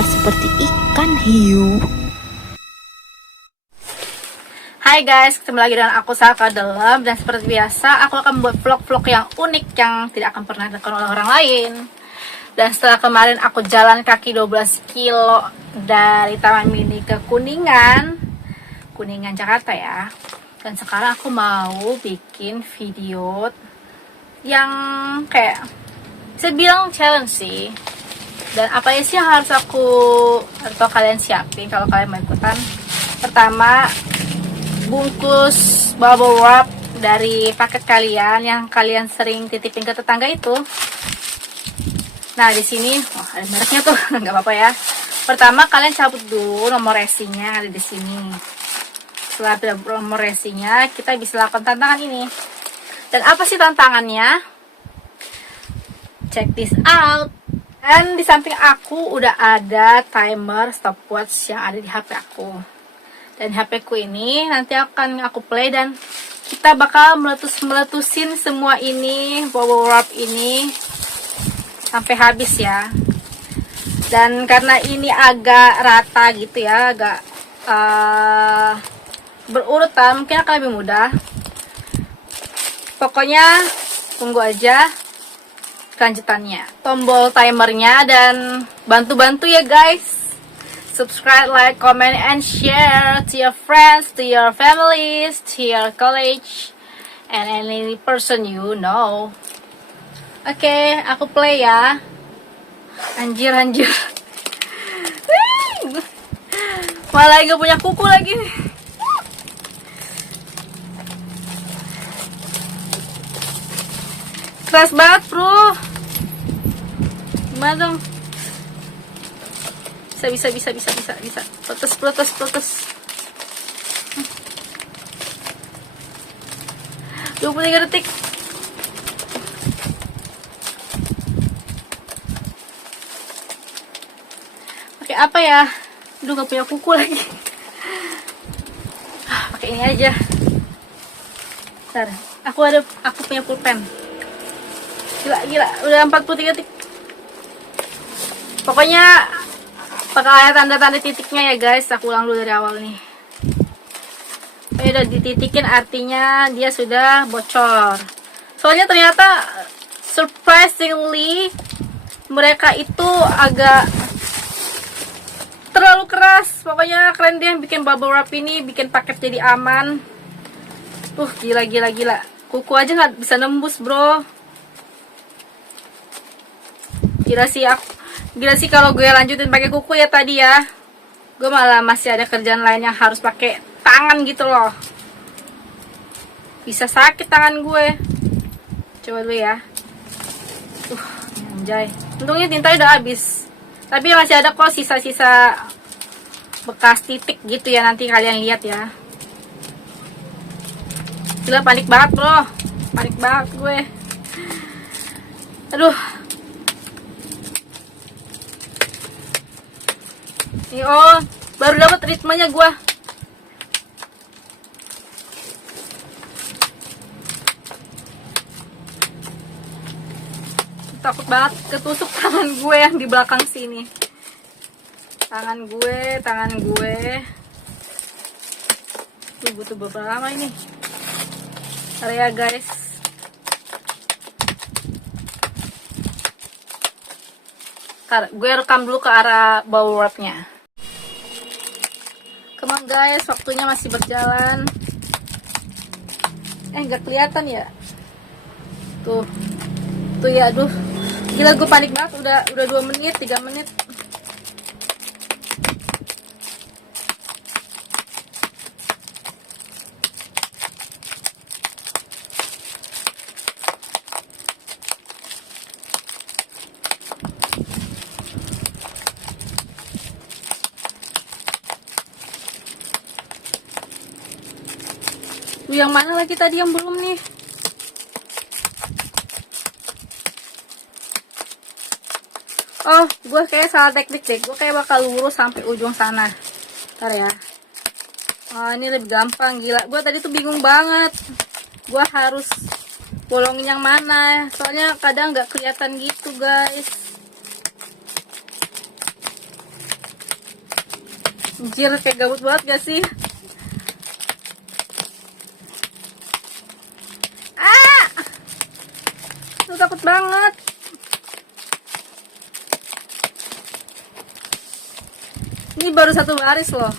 besar seperti ikan hiu. Hai guys, ketemu lagi dengan aku Saka Dalam. Dan seperti biasa, aku akan membuat vlog-vlog yang unik yang tidak akan pernah dilakukan oleh orang lain. Dan setelah kemarin aku jalan kaki 12 kilo dari Taman Mini ke Kuningan Jakarta ya. Dan sekarang aku mau bikin video yang kayak bisa bilang challenge sih. Dan apa sih yang harus aku atau kalian siapin kalau kalian mau ikutan? Pertama, bungkus bubble wrap dari paket kalian yang kalian sering titipin ke tetangga itu. Nah, di sini ada mereknya tuh, nggak apa-apa ya. Pertama, kalian cabut dulu nomor resinya ada di sini. Setelah ada nomor resinya, kita bisa lakukan tantangan ini. Dan apa sih tantangannya? Check this out. Dan di samping aku udah ada timer stopwatch yang ada di HP aku. Dan HP ku ini nanti akan aku play dan kita bakal meletusin semua ini, bubble wrap ini sampai habis ya. Dan karena ini agak rata gitu ya, agak berurutan, mungkin akan lebih mudah. Pokoknya tunggu aja kelanjutannya. Tombol timernya dan bantu-bantu ya guys. Subscribe, like, comment, and share to your friends, to your families, to your college, and any person you know. Oke, aku play ya. Anjir. Malah gak punya kuku lagi nih. Keras banget bro. Gimana dong? Bisa. Protes. 23 detik. Pakai apa ya? Aduh, gak punya kuku lagi. Pakai ini aja. Bentar, aku punya pulpen. Gila, udah 43 detik. Pokoknya pakai tanda-tanda titiknya ya guys. Aku ulang dulu dari awal nih. Udah dititikin artinya dia sudah bocor. Soalnya ternyata surprisingly mereka itu agak terlalu keras. Pokoknya keren deh bikin bubble wrap ini, bikin paket jadi aman. Gila. Kuku aja nggak bisa nembus bro. Gila sih kalau gue lanjutin pakai kuku ya tadi ya. Gue malah masih ada kerjaan lain yang harus pakai tangan gitu loh. Bisa sakit tangan gue. Coba dulu ya. Anjay. Untungnya tintanya udah habis. Tapi masih ada kok sisa-sisa bekas titik gitu ya, nanti kalian lihat ya. Gila, panik banget bro. Panik banget gue. Aduh. Nih, baru dapat ritmenya gua. Takut banget ketusuk tangan gue yang di belakang sini. Tangan gue. Butuh beberapa lama ini. Bentar ya guys. Gue rekam dulu ke arah bubble wrap-nya. Come on guys, waktunya masih berjalan. Nggak kelihatan ya. Tuh ya, aduh. Gila, gue panik banget. Udah 2 menit, 3 menit. Yang mana lagi tadi yang belum nih? Gue kayak salah teknik deh. Gue kayak bakal lurus sampai ujung sana. Ntar ya. Ini lebih gampang. Gila, gue tadi tuh bingung banget. Gue harus bolongin yang mana. Soalnya kadang nggak kelihatan gitu guys. Anjir, kayak gabut banget gak sih? Ah! Lu takut banget. Ini baru satu baris loh.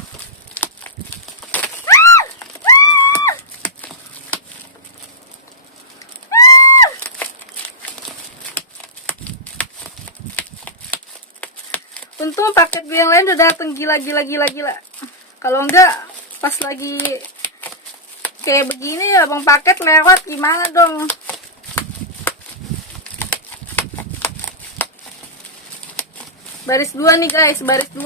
Untung paket gue yang lain udah dateng, gila. Kalau enggak pas lagi kayak begini ya bang paket lewat gimana dong. Baris 2 nih guys, baris 2.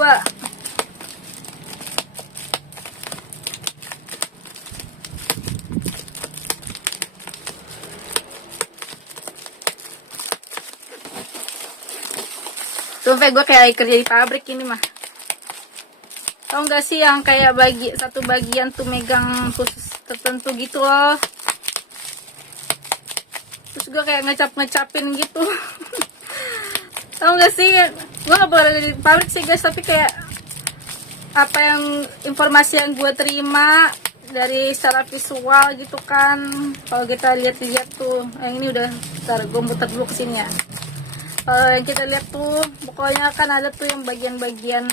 Sampai gue kayak kerja di pabrik ini mah. Tau gak sih yang kayak satu bagian tuh megang khusus tertentu gitu loh. Terus gue kayak ngecapin gitu. Tau gak sih, gue gak boleh di pabrik sih guys, tapi kayak apa yang informasi yang gue terima dari secara visual gitu kan. Kalau kita lihat tuh, yang ini udah, ntar gue muter dulu kesini ya. Yang kita lihat tuh pokoknya kan ada tuh yang bagian-bagian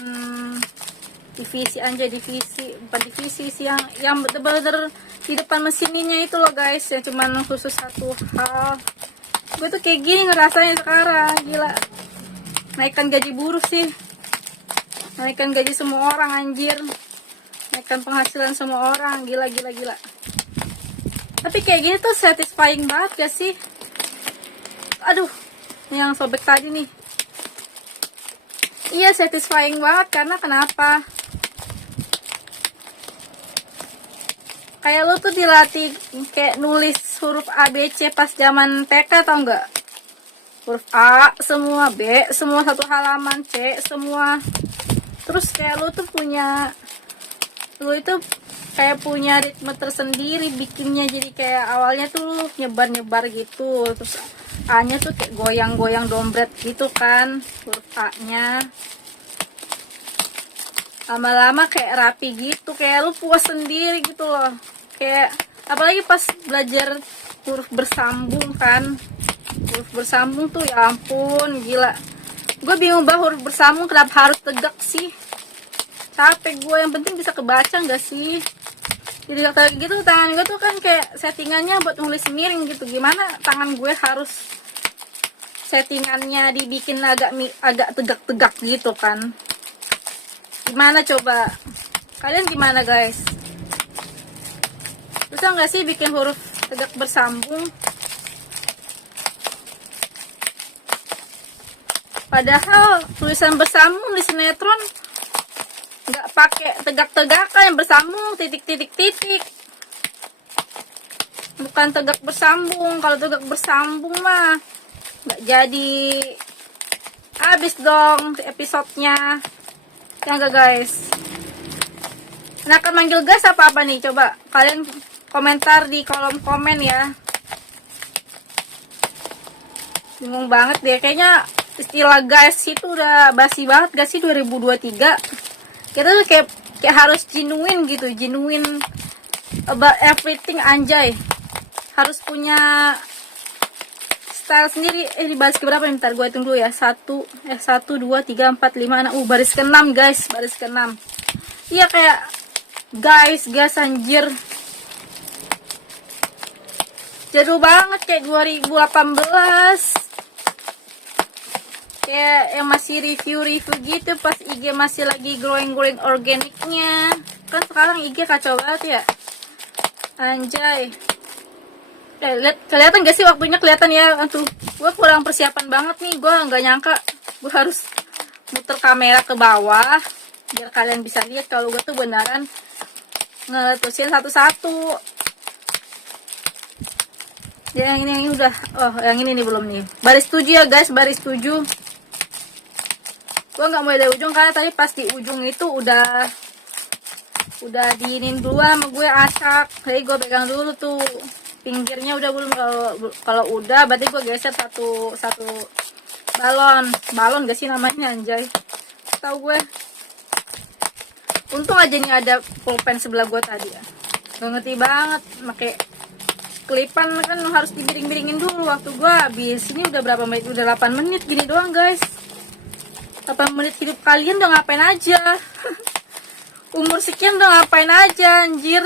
divisi bukan divisi sih, yang bener-bener di depan mesinnya itu loh guys, yang cuman khusus satu hal. Gue tuh kayak gini ngerasain sekarang, gila. Naikkan gaji buruh sih, naikkan gaji semua orang anjir, naikkan penghasilan semua orang, gila. Tapi kayak gini tuh satisfying banget gak sih? Aduh, yang sobek tadi nih. Iya, satisfying banget karena kenapa? Kayak lu tuh dilatih kayak nulis huruf A, B, C pas zaman TK, tau nggak? Huruf A semua, B semua satu halaman, C semua. Terus kayak lu itu kayak punya ritme tersendiri bikinnya, jadi kayak awalnya tuh lu nyebar gitu, terus A-nya tuh kayak goyang-goyang dompet gitu kan, huruf A-nya. Lama-lama kayak rapi gitu, kayak lu puas sendiri gitu loh. Kayak apalagi pas belajar huruf bersambung kan. Huruf bersambung tuh ya ampun, gila. Gue bingung banget huruf bersambung kenapa harus tegak sih. Capek gue, yang penting bisa kebaca nggak sih? Jadi kayak gitu tangan gue tuh kan kayak settingannya buat nulis miring gitu. Gimana tangan gue harus settingannya dibikin agak tegak-tegak gitu kan? Gimana coba? Kalian gimana guys? Susah nggak sih bikin huruf tegak bersambung? Padahal tulisan bersambung di sinetron nggak pakai tegak-tegakan, yang bersambung titik-titik-titik, bukan tegak bersambung. Kalau tegak bersambung mah nggak jadi habis dong episodenya ya nggak guys? Nah, akan manggil gas apa nih? Coba kalian komentar di kolom komen ya. Bingung banget deh, kayaknya istilah gas itu udah basi banget gak sih 2023. Kita tuh kayak harus genuine gitu, genuine about everything anjay. Harus punya style sendiri. Di baris keberapa nih? Bentar gue hitung dulu ya. 1, 2, 3, 4, 5, 6. Baris ke-6 guys, baris ke-6. Iya kayak guys anjir. Jadul banget kayak 2018. Kayak yang masih review gitu pas IG masih lagi growing organiknya. Kan sekarang IG kacau banget ya anjay. Lihat, kelihatan gak sih waktunya? Kelihatan ya. Tuh, gue kurang persiapan banget nih. Gue nggak nyangka gue harus muter kamera ke bawah biar kalian bisa lihat kalau gue tuh beneran ngeletusin satu-satu. Ya, yang ini udah. Oh, yang ini nih belum nih. Baris 7 ya guys, baris 7. Gue nggak mulai dari ujung karena tadi pas di ujung itu udah diinin dulu sama gue acak. Jadi gue pegang dulu tuh pinggirnya, udah belum? Kalau udah berarti gue geser satu balon gak sih namanya anjay, tahu gue. Untung aja nih ada pulpen sebelah gue tadi ya. Gak ngerti banget pakai kelipan, kan harus dibiring-biringin dulu. Waktu gue habis ini udah berapa menit? Udah 8 menit gini doang guys. 8 menit hidup kalian udah ngapain aja? Umur sekian udah ngapain aja anjir?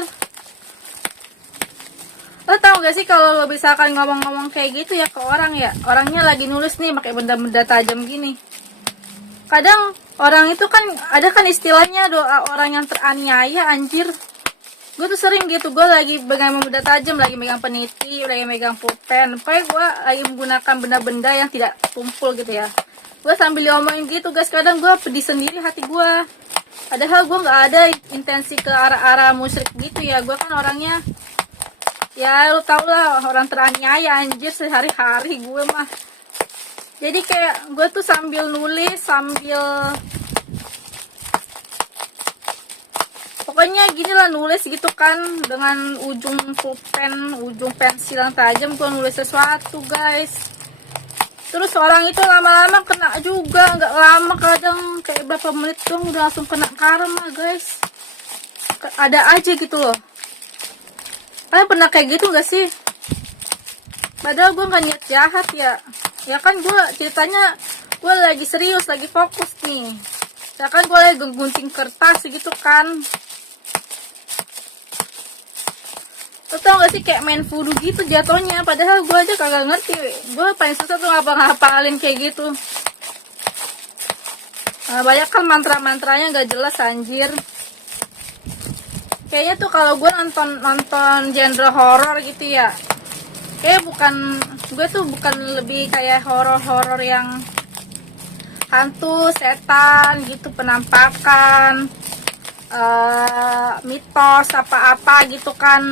Lo tau gak sih kalau lo misalkan ngomong-ngomong kayak gitu ya ke orang ya, orangnya lagi nulis nih pakai benda-benda tajam gini. Kadang orang itu kan ada kan istilahnya doa orang yang teraniaya anjir. Gue tuh sering gitu, gue lagi pegang benda tajam, lagi megang peniti, lagi megang pulpen, pokoknya gue lagi menggunakan benda-benda yang tidak tumpul gitu ya. Gue sambil diomongin gitu guys, kadang gue pedih sendiri hati gue. Padahal gue nggak ada intensi ke arah-arah musyrik gitu ya. Gue kan orangnya, ya lu tau lah, orang teraniaya anjir sehari-hari gue mah. Jadi kayak gue tuh sambil nulis, sambil pokoknya gini lah nulis gitu kan, dengan ujung pulpen, ujung pensil yang tajam gue nulis sesuatu guys. Terus orang itu lama-lama kena juga, nggak lama, kadang kayak berapa menit dong udah langsung kena karma guys. Ada aja gitu loh. Kalian pernah kayak gitu gak sih? Padahal gue gak niat jahat ya. Ya kan gue ceritanya gue lagi serius, lagi fokus nih. Ya kan gue lagi gunting kertas gitu kan. Lo tau gak sih kayak main voodoo gitu jatuhnya. Padahal gue aja kagak ngerti. Gue paling susah tuh ngapa-ngapalin kayak gitu. Nah, banyak kan mantra-mantranya gak jelas anjir. Kayaknya tuh kalau gue nonton genre horor gitu ya, kayak gue tuh bukan lebih kayak horor yang hantu, setan gitu, penampakan, mitos apa-apa gitu kan.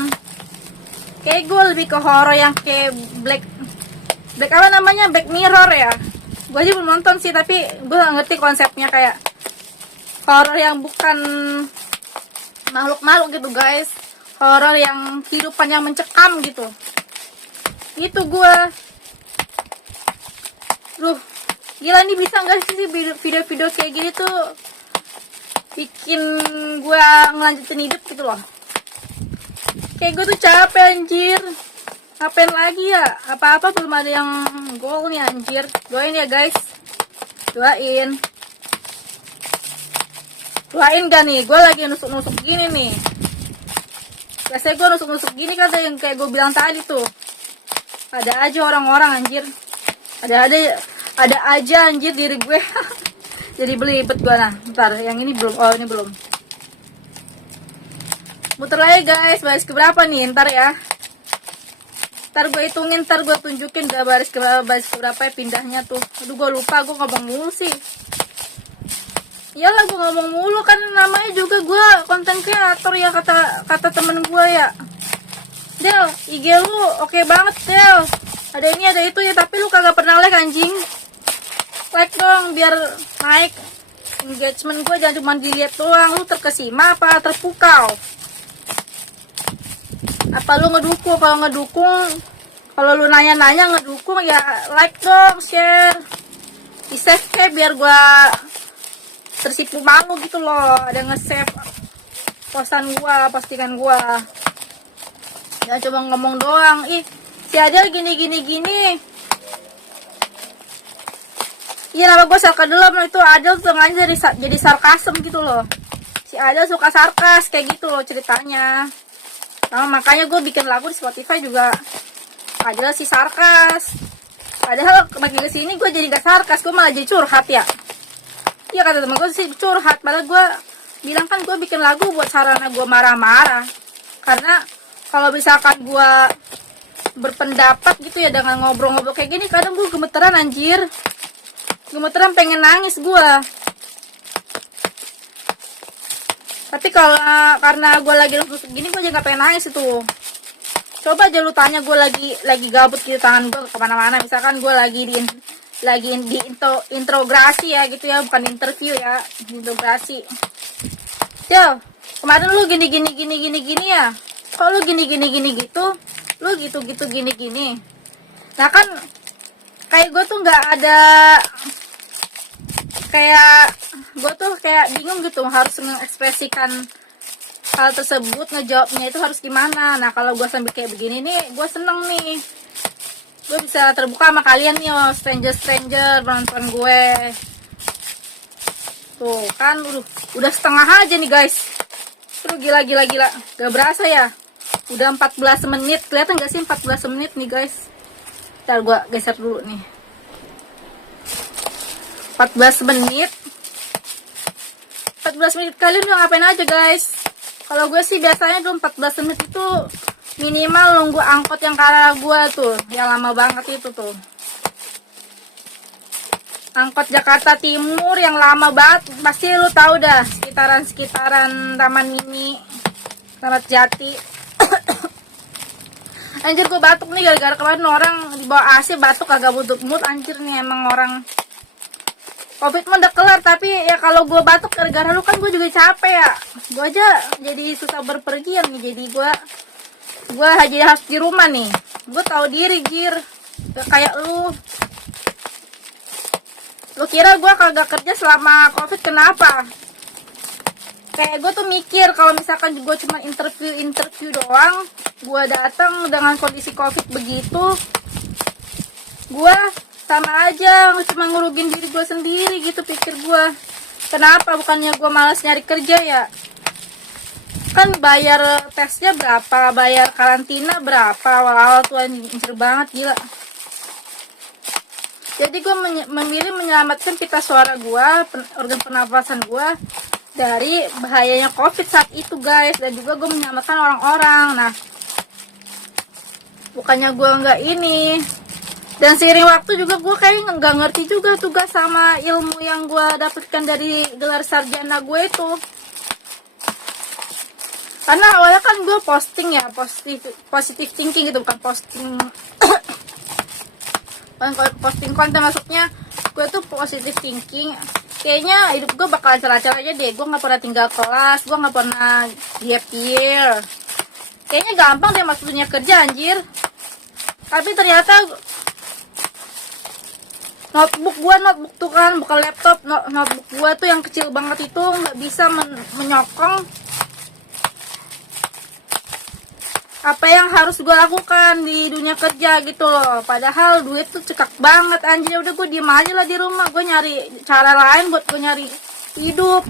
Kayak gue lebih ke horor yang kayak black apa namanya, Black Mirror ya. Gue aja belum nonton sih, tapi gue gak ngerti konsepnya, kayak horor yang bukan makhluk-makhluk gitu guys, horor yang kehidupan yang mencekam gitu. Itu gue, gila nih, bisa nggak sih video-video kayak gini tuh bikin gue ngelanjutin hidup gitu loh. Kayak gue tuh capek anjir, ngapain lagi ya, apa-apa belum ada yang goal nih anjir. Doain ya guys, doain gak nih, gue lagi nusuk-nusuk gini nih. Biasanya gue nusuk-nusuk gini kan, yang kayak gue bilang tadi tuh. Ada aja orang-orang anjir. Ada aja anjir diri gue. Jadi belibet gue. Nah, bentar, yang ini belum. Oh, ini belum. Muter lagi guys, baris keberapa nih, ntar ya. Ntar gue hitungin, ntar gue tunjukin udah baris keberapa ya pindahnya tuh. Aduh, gue lupa, gue ngomong mulu sih. Iyalah gue ngomong mulu kan, namanya juga gue konten kreator ya, kata temen gue ya. Del, IG lu oke banget Del, ada ini ada itu ya, tapi lu kagak pernah like anjing. Like dong biar naik engagement gue, jangan cuma dilihat doang. Lu terkesima apa terpukau? Apa lu ngedukung? Kalau lu nanya-nanya ngedukung ya like dong, share, di save kayak biar gue tersipu malu gitu loh, ada nge-save postingan gua. Jangan cuma ngomong doang, ih si Adel gini. Iya, nama gue Sarkadelam itu. Adel tuh sengaja jadi sarkasem gitu loh. Si Adel suka sarkas kayak gitu loh ceritanya. Nah, makanya gue bikin lagu di Spotify juga Adel si sarkas. Padahal makin kesini gue jadi gak sarkas, gue malah jadi curhat ya. Iya, kata temen gue sih curhat, padahal gue bilang kan gue bikin lagu buat sarana gue marah-marah. Karena kalau misalkan gue berpendapat gitu ya dengan ngobrol-ngobrol kayak gini, kadang gue gemeteran anjir. Gemeteran, pengen nangis gue. Tapi karena gue lagi nusuk gini, gue juga gak pengen nangis itu. Coba aja lu tanya gue lagi gabut gitu, tangan gue kemana-mana. Misalkan gue lagi di interogasi ya gitu ya, bukan interview ya, interogasi. Yo, kemarin lu gini ya, kok lu gini gitu, lu gitu gini. Nah kan kayak gue tuh nggak ada, kayak gue tuh kayak kayak bingung gitu harus mengekspresikan hal tersebut, ngejawabnya itu harus gimana. Nah kalau gue sambil kayak begini nih, gue seneng nih, gue bisa terbuka sama kalian nih, oh, stranger penonton gue tuh kan. Udah setengah aja nih guys. Gila, gak berasa ya, udah 14 menit. Kelihatan gak sih 14 menit nih guys. Ntar gue geser dulu nih. 14 menit kalian udah ngapain aja guys? Kalau gue sih biasanya tuh 14 menit itu minimal nunggu angkot yang ke arah gue tuh, yang lama banget itu tuh. Angkot Jakarta Timur yang lama banget, pasti lu tahu dah, sekitaran Taman Mini, Ramat Jati. Anjir gue batuk nih gara-gara kemarin orang di bawah AC batuk agak butuh mood. Anjir nih emang orang Covid mah udah kelar, tapi ya kalau gue batuk gara-gara lu kan gue juga capek ya. Gue aja jadi susah berpergian nih, jadi gue jadi harus di rumah nih. Gue tahu diri Jir, gak kayak lu. Lu kira gue kagak kerja selama Covid kenapa? Kayak gue tuh mikir kalau misalkan gue cuma interview doang, gue datang dengan kondisi Covid begitu, gue sama aja cuma ngurugin diri gue sendiri gitu, pikir gue. Kenapa? Bukannya gue malas nyari kerja ya? Kan bayar tesnya berapa, bayar karantina berapa, awal-awal tuh anjir banget, gila. Jadi gue memilih menyelamatkan pita suara gue, organ pernafasan gue dari bahayanya Covid saat itu guys. Dan juga gue menyelamatkan orang-orang. Nah, bukannya gue nggak ini. Dan seiring waktu juga gue kayak nggak ngerti juga tugas sama ilmu yang gue dapatkan dari gelar sarjana gue itu. Karena awalnya kan gue posting ya, positive thinking gitu, bukan posting konten, maksudnya gue tuh positive thinking. Kayaknya hidup gue bakal lancar-lancar aja deh, gue nggak pernah tinggal kelas, gue nggak pernah gap year. Kayaknya gampang deh maksudnya kerja anjir. Tapi ternyata notebook tuh kan, bukan laptop, notebook gue tuh yang kecil banget itu nggak bisa menyokong apa yang harus gue lakukan di dunia kerja gitu loh. Padahal duit tuh cekak banget anjir. Udah gue diem aja lah di rumah, gue nyari cara lain buat gue nyari hidup.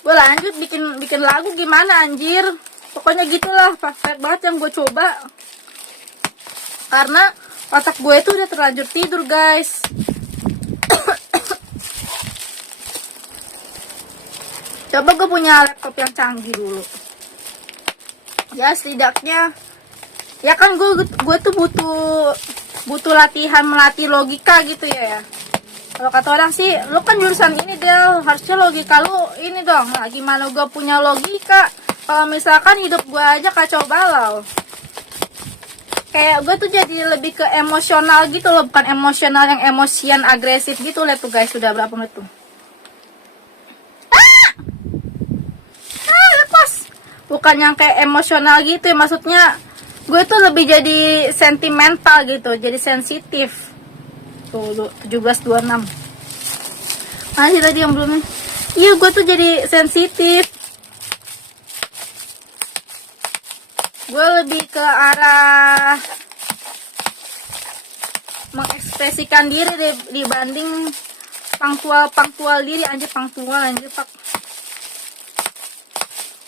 Gue lanjut bikin lagu gimana anjir. Pokoknya gitulah, perfect banget yang gue coba. Karena otak gue itu udah terlanjur tidur guys. Coba gue punya laptop yang canggih dulu. Ya setidaknya, ya kan gue tuh butuh latihan, melatih logika gitu ya. Kalau kata orang sih, lu kan jurusan ini Del, harusnya logika lu ini dong. Nah gimana gue punya logika kalau misalkan hidup gue aja kacau balau. Kayak gue tuh jadi lebih ke emosional gitu loh, bukan emosional yang emosian agresif gitu. Lihat tuh guys, sudah berapa menit tuh. Lepas. Bukan yang kayak emosional gitu ya, maksudnya gue tuh lebih jadi sentimental gitu, jadi sensitif. Tuh 17.26. Mana sih tadi yang belum? Iya, gue tuh jadi sensitif. Gue lebih ke arah mengekspresikan diri dibanding pangtual diri. Anjir, pangtual anjir pak.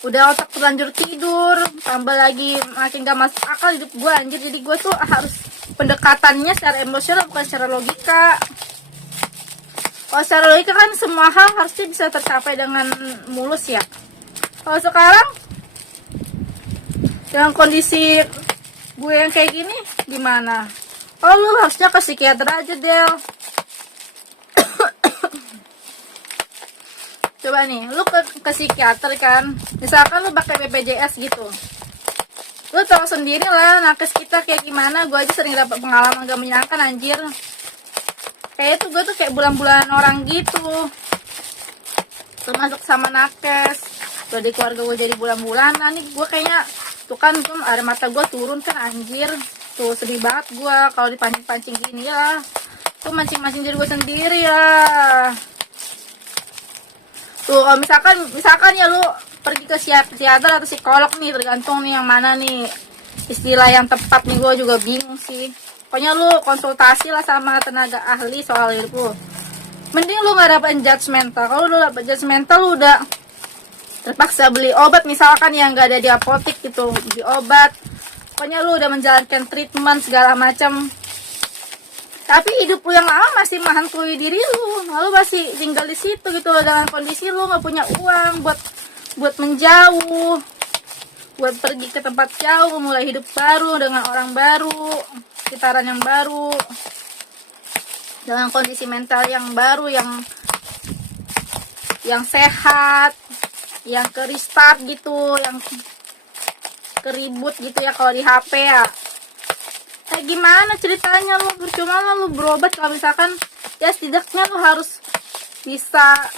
Udah otak terlanjur tidur, tambah lagi makin gak masuk akal hidup gue anjir. Jadi gue tuh harus pendekatannya secara emosional, bukan secara logika. Kalau secara logika kan semua hal harusnya bisa tercapai dengan mulus ya. Kalau sekarang dengan kondisi gue yang kayak gini gimana? Oh lu harusnya ke psikiater aja Del. Coba nih, lu ke psikiater kan, misalkan lu pakai BPJS gitu, lu tau sendiri lah nakes kita kayak gimana. Gue aja sering dapat pengalaman gak menyenangkan anjir. Kayak itu gue tuh kayak bulan-bulanan orang gitu, termasuk sama nakes. Jadi keluarga gue jadi bulan-bulanan nih. Gue kayaknya tuh kan tuh air mata gue turun kan anjir. Tuh sedih banget gue kalau dipancing-pancing gini ya. Tuh mancing-mancing diri gue sendiri ya. Tuh, kalau misalkan ya lu pergi ke psikiater atau psikolog nih, tergantung nih yang mana nih istilah yang tepat nih, gue juga bingung sih. Pokoknya lu konsultasi lah sama tenaga ahli soal itu. Mending lu nggak dapet judgmental. Kalau lu dapet judgmental, lu udah terpaksa beli obat misalkan yang nggak ada di apotek gitu, beli obat. Pokoknya lu udah menjalankan treatment segala macam. Tapi hidup lu yang lama masih menghantui diri lu. Lu masih tinggal di situ gitu loh, dengan kondisi lu nggak punya uang buat menjauh, buat pergi ke tempat jauh, mulai hidup baru dengan orang baru, sekitaran yang baru, dengan kondisi mental yang baru, yang sehat, yang ke restart gitu, yang keribut gitu ya kalau di HP ya. Gimana ceritanya lu, percuma lah lu berobat kalau misalkan ya setidaknya lu harus bisa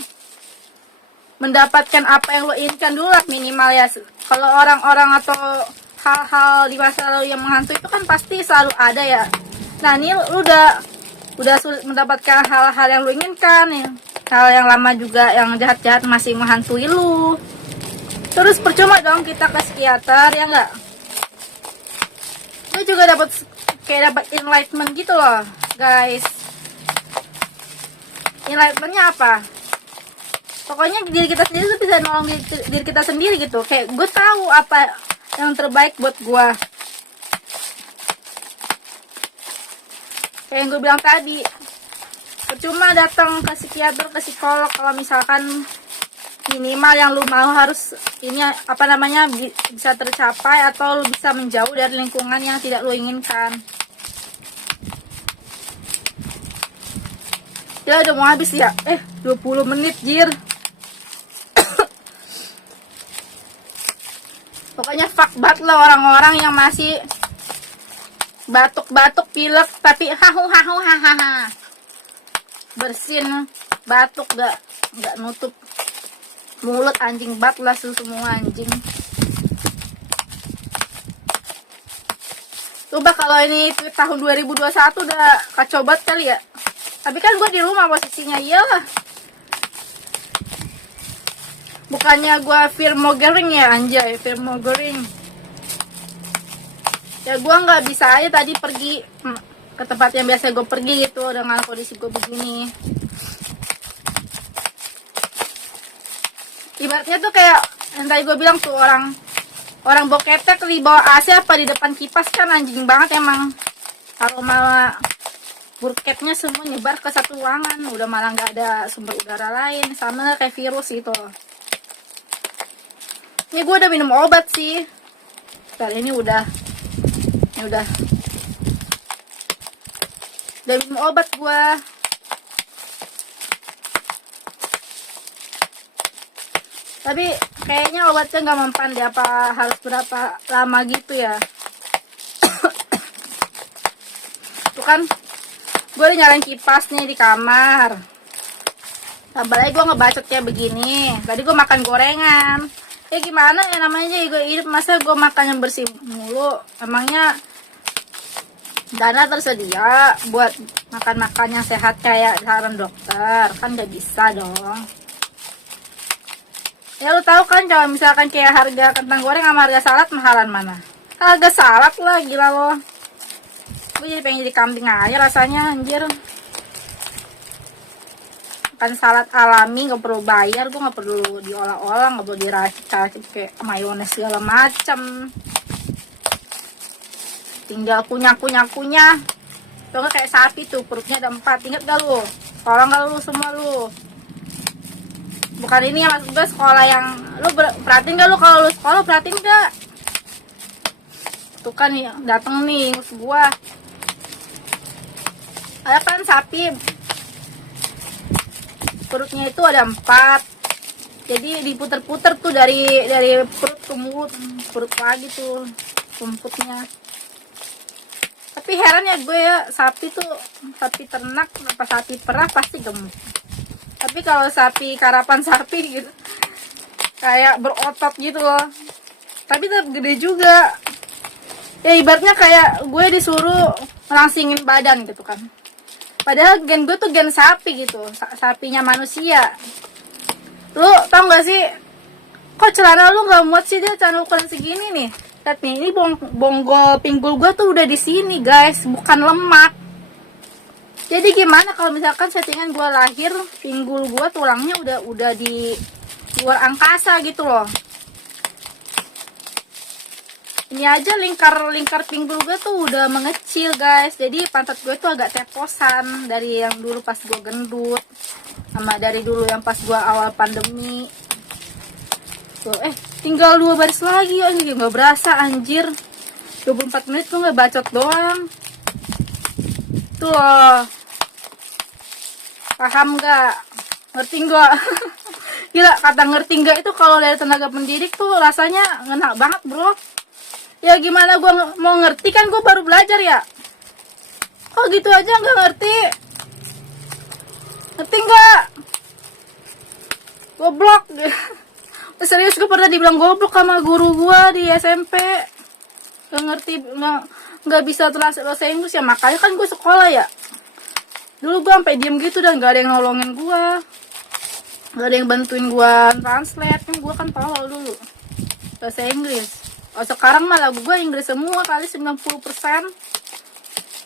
mendapatkan apa yang lo inginkan dulu lah minimal ya. Kalau orang-orang atau hal-hal di masa lalu yang menghantui itu kan pasti selalu ada ya. Nah ini lu udah sulit mendapatkan hal-hal yang lo inginkan ya. Hal yang lama juga yang jahat-jahat masih menghantui lu. Terus percuma dong kita ke psikiater ya enggak? Lu juga dapat enlightenment gitu loh guys. Enlightenmentnya apa? Pokoknya diri kita sendiri tuh bisa nolong diri kita sendiri gitu. Kayak gue tahu apa yang terbaik buat gue. Kayak yang gue bilang tadi, percuma datang ke psikiater, ke psikolog kalau misalkan minimal yang lu mau harus ini apa namanya bisa tercapai, atau lu bisa menjauh dari lingkungan yang tidak lu inginkan. Ya udah mau habis ya. 20 menit jir. Pokoknya fuck banget lah orang-orang yang masih batuk-batuk pilek tapi hahaha bersin batuk gak nutup mulut, anjing bat lah semua anjing. Coba kalau ini tweet tahun 2021 udah kacau banget kali ya. Tapi kan gue di rumah posisinya, iyalah. Bukannya gue fear-mongering ya, anjay, fear-mongering. Ya gue nggak bisa aja tadi pergi ke tempat yang biasa gue pergi gitu dengan kondisi gue begini. Ibaratnya tuh kayak yang tadi gue bilang tuh, orang boketek di bawah AC apa di depan kipas, kan anjing banget emang. Aroma burketnya semua nyebar ke satu ruangan, udah malah nggak ada sumber udara lain, sama kayak virus gitu. Ini gue udah minum obat sih. Kali ini udah minum obat gue. Tapi kayaknya obatnya nggak mempan deh, apa harus berapa lama gitu ya. Tuh kan gue udah nyalain kipas nih di kamar. Tambah lagi gue ngebacot kayak begini. Tadi gue makan gorengan. Gimana ya namanya gue hidup, masa gue makan yang bersih mulu? Emangnya dana tersedia buat makan yang sehat kayak saran dokter? Kan gak bisa dong. Ya lu tahu kan kalau misalkan kayak harga kentang goreng sama harga salad mahalan mana? Harga salad lah, gila lo. Gue jadi pengen jadi kambing aja rasanya anjir. Kan salad alami, nggak perlu bayar, gue nggak perlu diolah-olah, nggak perlu diracik-racik kayak mayones segala macam. Tinggal kunyah. Tuh kayak sapi tuh, perutnya ada 4. Ingat gak lu? Tolong gak lu semua lu? Bukan ini ya, maksud gue sekolah yang lu perhatiin gak lu? Kalau lu sekolah perhatiin gak? Tuh kan nih dateng nih musuh gue. Ada kan sapi, perutnya itu ada 4, jadi diputer-puter tuh dari perut ke mulut, perut lagi tuh rumputnya. Tapi heran ya gue ya, sapi ternak apa sapi perah pasti gemuk. Tapi kalau sapi karapan sapi gitu kayak berotot gitu loh, tapi tetap gede juga ya. Ibaratnya kayak gue disuruh melangsingin badan gitu kan, padahal gen gue tuh gen sapi gitu, sapinya manusia. Lu tau gak sih, kok celana lu nggak muat sih, dia celana ukuran segini nih. Lihat nih, ini bonggol pinggul gua tuh udah di sini guys, bukan lemak. Jadi gimana kalau misalkan settingan gua lahir, pinggul gua tulangnya udah di luar angkasa gitu loh. Ini aja lingkar pinggul gue tuh udah mengecil guys. Jadi pantat gue tuh agak teposan dari yang dulu pas gue gendut, sama dari dulu yang pas gue awal pandemi tuh. Tinggal 2 baris lagi ya, nggak berasa anjir. 24 menit tuh nggak bacot doang tuh loh. Paham nggak? Ngerti nggak? Gila, kata ngerti nggak itu kalau dari tenaga pendidik tuh rasanya ngena banget bro. Ya gimana gue mau ngerti, kan gue baru belajar ya. Oh gitu aja nggak ngerti. Ngerti nggak? Goblok. Serius, gue pernah dibilang goblok sama guru gue di SMP. Gak ngerti, nggak bisa tulis bahasa Inggris ya. Makanya kan gue sekolah ya. Dulu gue sampai diem gitu dan gak ada yang nolongin gue, gak ada yang bantuin gue translate. Kan gue kan tolol dulu bahasa Inggris. Oh, sekarang malah gue Inggris semua kali 90%,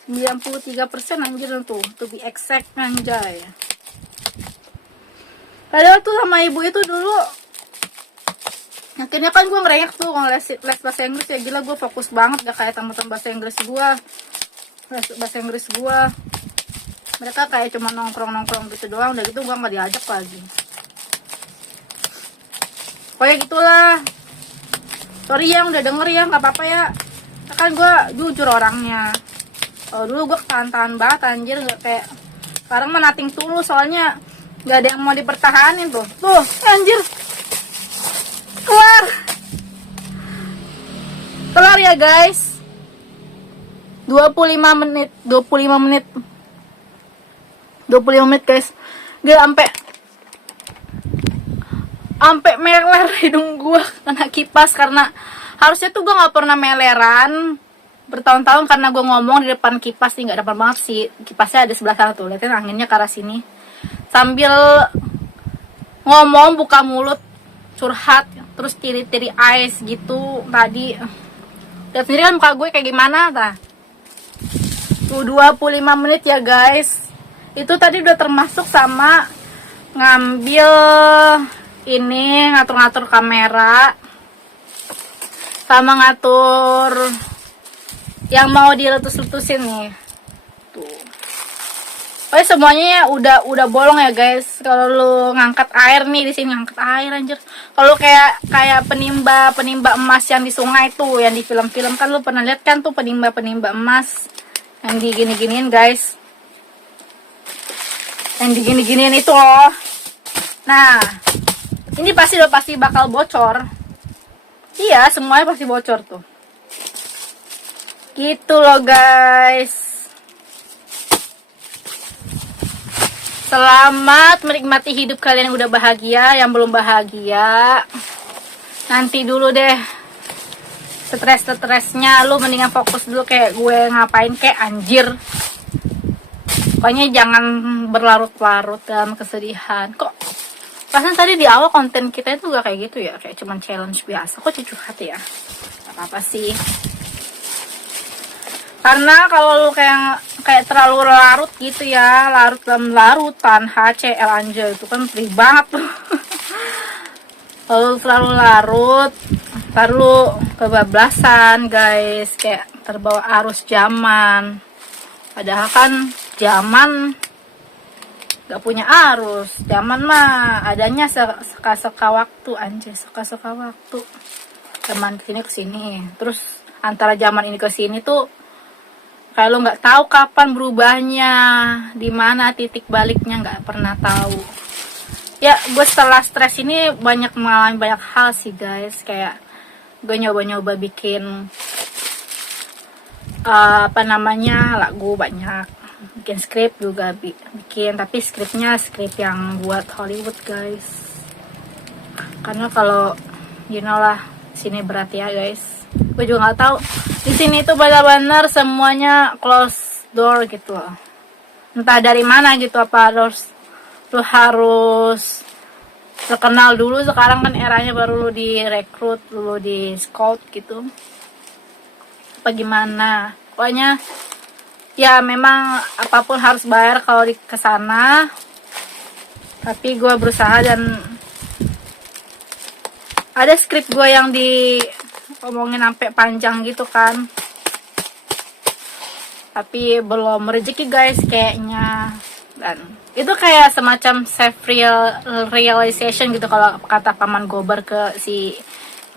93% anjir tuh, to be exact anjay. Padahal tuh sama ibu itu dulu, akhirnya kan gue ngerengek tuh kalau les bahasa Inggris ya. Gila, gue fokus banget, gak kayak teman-teman bahasa Inggris gue. Bahasa Inggris gue, mereka kayak cuma nongkrong gitu doang, udah gitu gue gak diajak lagi. Pokoknya gitulah. Sorry ya udah denger ya, nggak apa-apa ya. Kan gue jujur orangnya. Dulu gue ketahan banget anjir, nggak kayak sekarang mah nothing tulus, soalnya nggak ada yang mau dipertahanin tuh. Tuh anjir, kelar ya guys. 25 menit guys. Gak sampai meler hidung gua kena kipas, karena harusnya tuh gua nggak pernah meleran bertahun-tahun karena gua ngomong di depan kipas nih. Nggak depan banget sih, kipasnya ada sebelah sana tuh, liatin anginnya ke arah sini, sambil ngomong buka mulut curhat terus tiri-tiri ice gitu. Tadi lihat sendiri kan muka gue kayak gimana tah. Tuh 25 menit ya guys. Itu tadi udah termasuk sama ngambil ini, ngatur-ngatur kamera, sama ngatur yang mau diletus-letusin nih. Tuh. Oh, semuanya udah bolong ya guys. Kalau lu ngangkat air nih, di sini ngangkat air anjir. Kalau kayak penimba emas yang di sungai tuh, yang di film-film kan lu pernah lihat kan tuh, penimba emas yang digini-giniin guys. Yang digini-giniin itu loh. Nah, ini pasti bakal bocor. Iya, semuanya pasti bocor tuh. Gitu loh guys. Selamat menikmati hidup kalian yang udah bahagia. Yang belum bahagia, nanti dulu deh stres-stresnya. Lu mendingan fokus dulu kayak gue, ngapain kayak anjir. Pokoknya jangan berlarut-larut dalam kesedihan. Kok pasan tadi di awal konten kita itu gak kayak gitu ya, kayak cuman challenge biasa. Kok cucu hati ya, gak apa-apa sih. Karena kalau lu kayak terlalu larut gitu ya, larut dalam larutan HCL anjir, itu kan perih banget tuh. Kalau terlalu larut, terlalu kebablasan guys, kayak terbawa arus zaman. Padahal kan zaman gak punya arus, zaman mah adanya seka-seka waktu anjir, seka-seka waktu. Zaman kesini, terus antara zaman ini ke sini tuh kalau nggak tahu kapan berubahnya, di mana titik baliknya, nggak pernah tahu. Ya, gue setelah stres ini banyak mengalami banyak hal sih guys. Kayak gue nyoba-nyoba bikin lagu banyak, bikin skrip juga bikin, tapi skripnya skrip yang buat Hollywood guys. Karena kalau lah sini berat ya guys. Gue juga nggak tahu. Di sini tuh benar-benar semuanya close door gitu loh. Entah dari mana gitu, apa lu harus terkenal dulu, sekarang kan eranya baru lu direkrut, lu di scout gitu apa gimana. Pokoknya ya memang apapun harus bayar kalau di kesana, tapi gue berusaha. Dan ada skrip gue yang di ngomongin sampai panjang gitu kan, tapi belum rezeki guys kayaknya. Dan itu kayak semacam self realization gitu kalau kata paman Gober ke si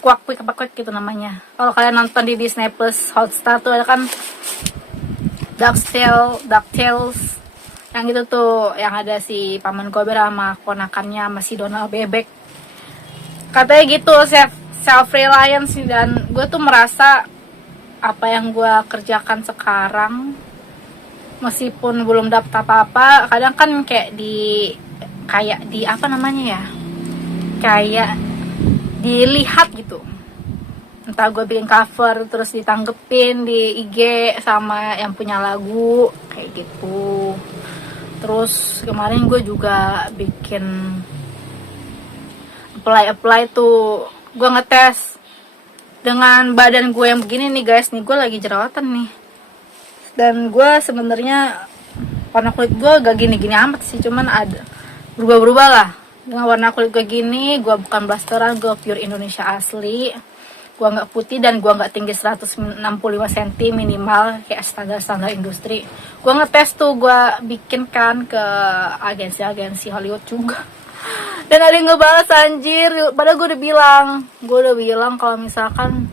Kuak Kuik apa Kuik gitu namanya. Kalau kalian nonton di Disney Plus Hotstar tuh ada kan DuckTales yang gitu tuh, yang ada si paman Gober sama ponakannya masih Donald Bebek, katanya gitu self reliance. Dan gue tuh merasa apa yang gue kerjakan sekarang, meskipun belum dapat apa-apa, kadang kan kayak di apa namanya ya, kayak dilihat gitu. Entah gue bikin cover terus ditanggepin di IG sama yang punya lagu kayak gitu. Terus kemarin gue juga bikin apply tuh, gue ngetes dengan badan gue yang begini nih guys. Nih gue lagi jerawatan nih, dan gue sebenarnya warna kulit gue gak gini-gini amat sih, cuman ada berubah-berubah lah. Dengan warna kulit gue gini, gue bukan blasteran, gue pure Indonesia asli. Gue gak putih dan gue gak tinggi 165 cm minimal kayak standar industri. Gue ngetes tuh, gue bikin kan ke agensi Hollywood juga. Dan ada yang ngebales anjir, padahal gue udah bilang kalau misalkan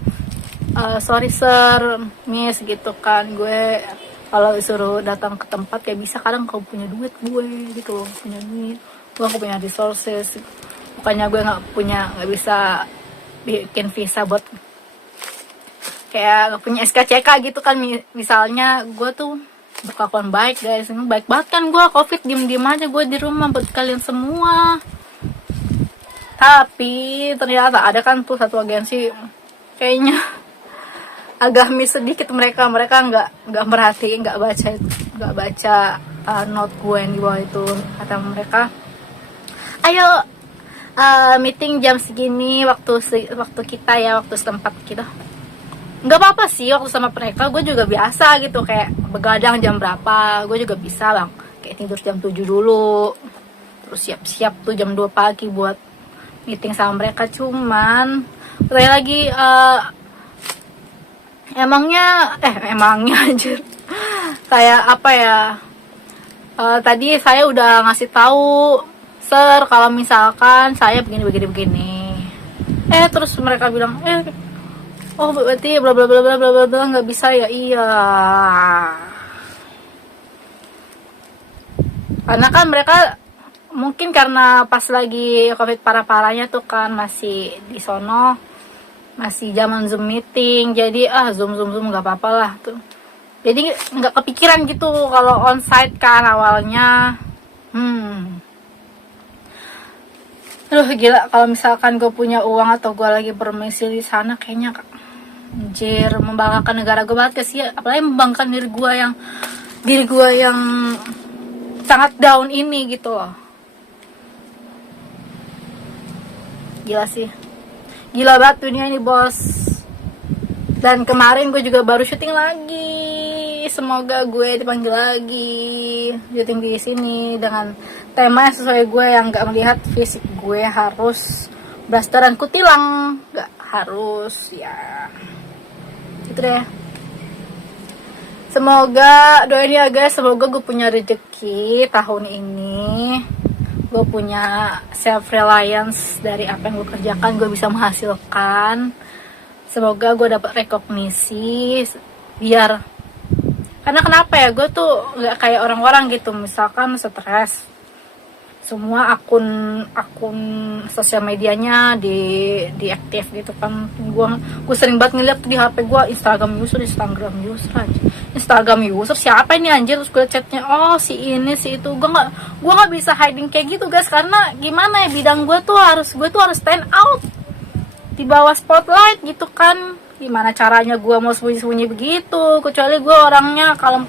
sorry sir, miss gitu kan, gue kalau disuruh datang ke tempat kayak bisa, kadang kau punya duit gue gitu loh, punya duit, gue gak punya resources, bukannya gue nggak bisa bikin visa buat kayak gak punya SKCK gitu kan. Misalnya gue tuh berkelakuan baik guys, baik banget kan gue. Covid diem aja gue di rumah buat kalian semua. Tapi ternyata ada kan tuh satu agensi kayaknya agak miss sedikit, mereka nggak merhatiin, nggak baca note gue yang di bawah itu. Kata mereka, ayo meeting jam segini, waktu kita ya, waktu setempat kita. Nggak apa-apa sih, waktu sama mereka gue juga biasa gitu, kayak begadang jam berapa gue juga bisa bang, kayak tidur jam 7 dulu, terus siap-siap tuh jam 2 pagi buat meeting sama mereka. Cuman saya lagi emangnya anjir, kayak apa ya, tadi saya udah ngasih tahu sir kalau misalkan saya begini, terus mereka bilang oh berarti bla bla bla bla bla bla nggak bisa ya. Iya, karena kan mereka mungkin karena pas lagi covid parah-parahnya tuh kan masih di sono, masih zaman zoom meeting, jadi zoom nggak apa-apa lah tuh. Jadi nggak kepikiran gitu kalau onsite kan awalnya. Aduh gila, kalau misalkan gue punya uang atau gue lagi bermisi di sana, kayaknya anjir membanggakan negara gue banget sih, apalagi membanggakan diri gue yang sangat down ini gitu loh. Gila sih, gila banget dunia ini bos. Dan kemarin gue juga baru syuting lagi, semoga gue dipanggil lagi syuting di sini dengan tema yang sesuai gue, yang gak melihat fisik gue harus blasteran kutilang, gak harus ya gitu deh. Semoga doain ya guys, semoga gue punya rezeki tahun ini, gue punya self reliance dari apa yang gue kerjakan, gue bisa menghasilkan. Semoga gue dapat rekognisi, biar, karena kenapa ya, gue tuh nggak kayak orang-orang gitu, misalkan stres, semua akun sosial medianya diaktif gitu kan. Gue sering banget ngeliat di HP gue Instagram user siapa ini anjir, terus gue chatnya oh si ini si itu. Gue nggak bisa hiding kayak gitu guys, karena gimana ya, bidang gue tuh harus stand out di bawah spotlight gitu kan. Gimana caranya gue mau sembunyi begitu, kecuali gue orangnya kalem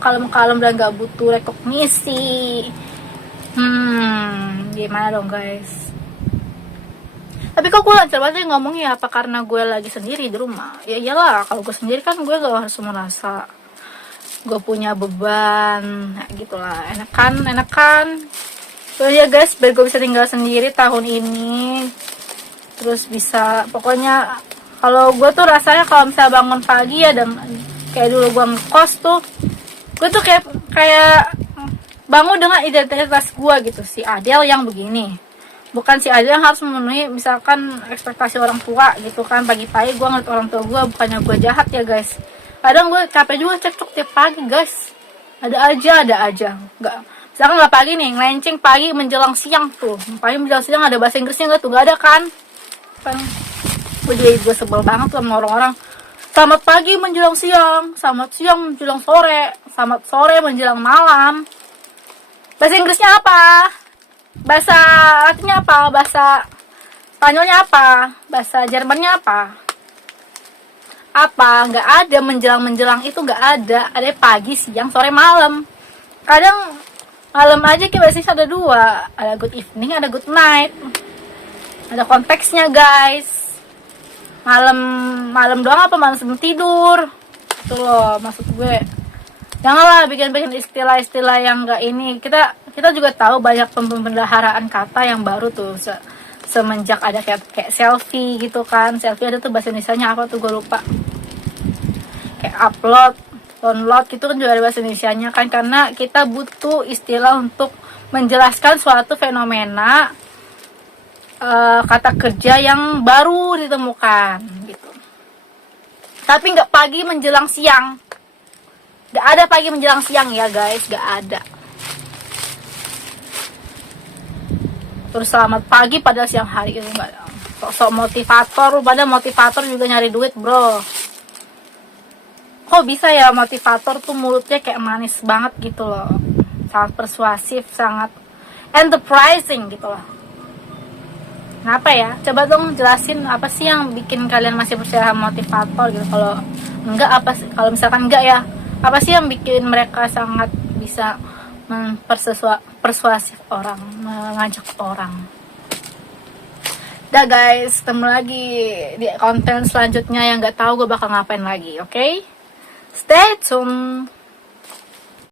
dan gak butuh rekognisi. Gimana dong guys. Tapi kok gue lancar banget ngomongnya, apa karena gue lagi sendiri di rumah? Ya iyalah, kalau gue sendiri kan gue gak harus merasa gue punya beban, ya gitulah. Enakan. So ya guys, biar gue bisa tinggal sendiri tahun ini, terus bisa, pokoknya kalau gue tuh rasanya kalau misalnya bangun pagi ya, dan kayak dulu gue ngekos tuh, gue tuh kayak bangun dengan identitas gue gitu, si Adele yang begini, bukan si Adele yang harus memenuhi misalkan ekspektasi orang tua gitu kan. Pagi-pagi gue ngeliat orang tua gue, bukannya gue jahat ya guys, kadang gue capek juga cekcok tiap pagi guys, ada aja nggak, misalkan nggak pagi nih, ngelenceng pagi menjelang siang tuh, pagi menjelang siang ada bahasa Inggrisnya nggak tuh, nggak ada kan gue sebel banget tuh sama orang-orang, selamat pagi menjelang siang, selamat siang menjelang sore, selamat sore menjelang malam. Bahasa Inggrisnya apa? Bahasa Latinnya apa? Bahasa Spanyolnya apa? Bahasa Jermannya apa? Apa? Nggak ada menjelang itu, nggak ada. Ada pagi, siang, sore, malam. Kadang malam aja kayak bahasa ada dua. Ada good evening, ada good night. Ada konteksnya guys. Malam doang apa malam sebelum tidur? Itu loh maksud gue. Janganlah bikin istilah-istilah yang enggak ini. Kita juga tahu banyak pembendaharaan kata yang baru tuh semenjak ada kayak selfie gitu kan. Selfie ada tuh bahasa Indonesianya apa tuh gue lupa. Kayak upload, download gitu kan juga ada bahasa Indonesianya kan, karena kita butuh istilah untuk menjelaskan suatu fenomena, kata kerja yang baru ditemukan gitu. Tapi nggak pagi menjelang siang. Gak ada pagi menjelang siang ya guys, gak ada. Terus selamat pagi pada siang hari itu gak ada. Sok-sok motivator, pada motivator juga nyari duit bro. Kok bisa ya motivator tuh mulutnya kayak manis banget gitu loh, sangat persuasif, sangat enterprising gitu loh. Kenapa ya? Coba dong jelasin apa sih yang bikin kalian masih percaya motivator gitu. Kalau enggak apa sih? Kalau misalkan enggak ya, apa sih yang bikin mereka sangat bisa persuasif orang, mengajak orang? Dah guys, ketemu lagi di konten selanjutnya yang nggak tahu gue bakal ngapain lagi, oke? Stay tune.